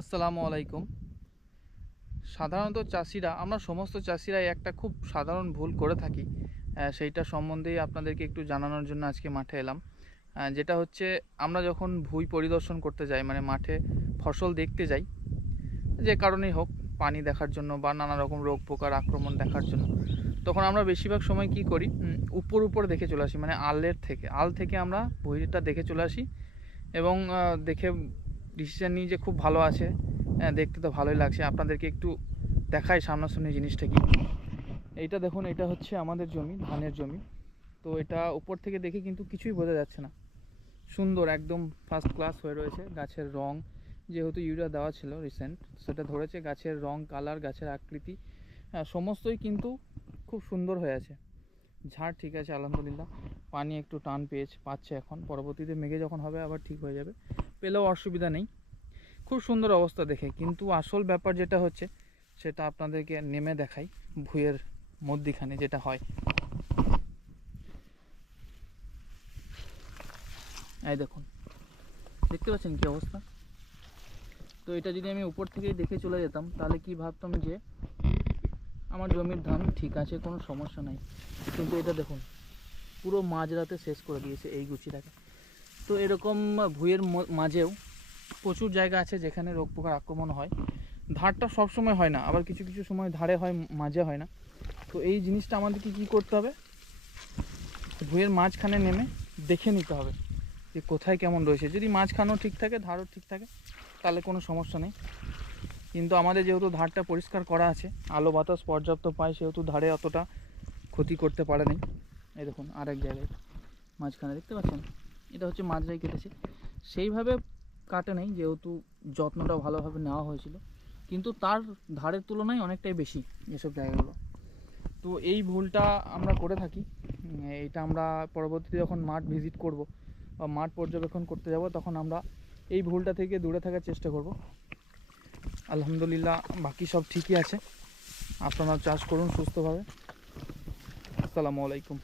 আসসালামু আলাইকুম। সাধারণত চাষিরা, আমরা সমস্ত চাষিরাই একটা খুব সাধারণ ভুল করে থাকি। সেইটা সম্বন্ধেই আপনাদেরকে একটু জানানোর জন্য আজকে মাঠে এলাম। যেটা হচ্ছে, আমরা যখন ভুই পরিদর্শন করতে যাই মানে মাঠে ফসল দেখতে যাই, যে কারণেই হোক, পানি দেখার জন্য বা নানা রকম রোগ পোকার আক্রমণ দেখার জন্য, তখন আমরা বেশিরভাগ সময় কি করি? উপর উপর দেখে চলে আসি মানে আলের থেকে, আল থেকে আমরা ভুঁইটা দেখে চলে আসি এবং দেখে ডিসিশন নিয়ে যে খুব ভালো আছে হ্যাঁ দেখতে তো ভালোই লাগছে। আপনাদেরকে একটু দেখাই সামনাসামনি জিনিসটা কি? এইটা দেখুন, এটা হচ্ছে আমাদের জমি, ধানের জমি। তো এটা উপর থেকে দেখে কিন্তু কিছুই বোঝা যাচ্ছে না। সুন্দর, একদম ফার্স্ট ক্লাস হয়ে রয়েছে। গাছের রং যেহেতু ইউরিয়া দেওয়া ছিল রিসেন্ট সেটা ধরেছে গাছের রং কালার গাছের আকৃতি হ্যাঁ সমস্তই কিন্তু খুব সুন্দর হয়ে আছে। ঝাড় ঠিক আছে, আলহামদুলিল্লাহ। পানি একটু টান পেয়েছে, পাচ্ছে এখন। পরবর্তীতে মেঘে যখন হবে, আবার ঠিক হয়ে যাবে। পেলেও অসুবিধা নেই। খুব সুন্দর অবস্থা দেখে। কিন্তু আসল ব্যাপার যেটা হচ্ছে, সেটা আপনাদেরকে নেমে দেখাই ভুঁয়ের মধ্যিখানে যেটা হয়। এই দেখুন, দেখতে পাচ্ছেন কি অবস্থা? তো এটা যদি আমি উপর থেকেই দেখে চলে যেতাম, তাহলে কি ভাবতাম যে আমার জমির ধান ঠিক আছে, কোনো সমস্যা নাই। কিন্তু এটা দেখুন, পুরো মাঝরাতে শেষ করে দিয়েছে এই গুছিটাকে। তো এরকম ভুঁইয়ের ম- মাঝেও প্রচুর জায়গা আছে যেখানে রোগ পোকার আক্রমণ হয়। ধারটা সব সময় হয় না, আবার কিছু কিছু সময় ধারে হয়, মাঝে হয় না। তো এই জিনিসটা আমাদেরকে কী করতে হবে? ভুঁইয়ের মাঝখানে নেমে দেখে নিতে হবে যে কোথায় কেমন রয়েছে। যদি মাঝখানেও ঠিক থাকে, ধারও ঠিক থাকে, তাহলে কোনো সমস্যা নেই। কিন্তু আমাদের যেহেতু ধারটা পরিষ্কার করা আছে, আলো বাতাস পর্যাপ্ত পায়, সেহেতু ধারে অতটা ক্ষতি করতে পারে এই দেখুন, আরেক জায়গায় মাঝখানে দেখতে পাচ্ছেন? এটা হচ্ছে মাঝরাই কেটেছে। সেইভাবে কাটে নেই, যেহেতু যত্নটা ভালোভাবে নেওয়া হয়েছিল। কিন্তু তার ধারের তুলনায় অনেকটাই বেশি এসব জায়গাগুলো। তো এই ভুলটা আমরা করে থাকি। এইটা আমরা পরবর্তীতে যখন মাঠ ভিজিট করব বা মাঠ পর্যবেক্ষণ করতে যাব, তখন আমরা এই ভুলটা থেকে দূরে থাকার চেষ্টা করব। আলহামদুলিল্লাহ বাকি সব ঠিকই আছে। আপনারা চাষ করুন সুস্থভাবে। আসসালামু আলাইকুম।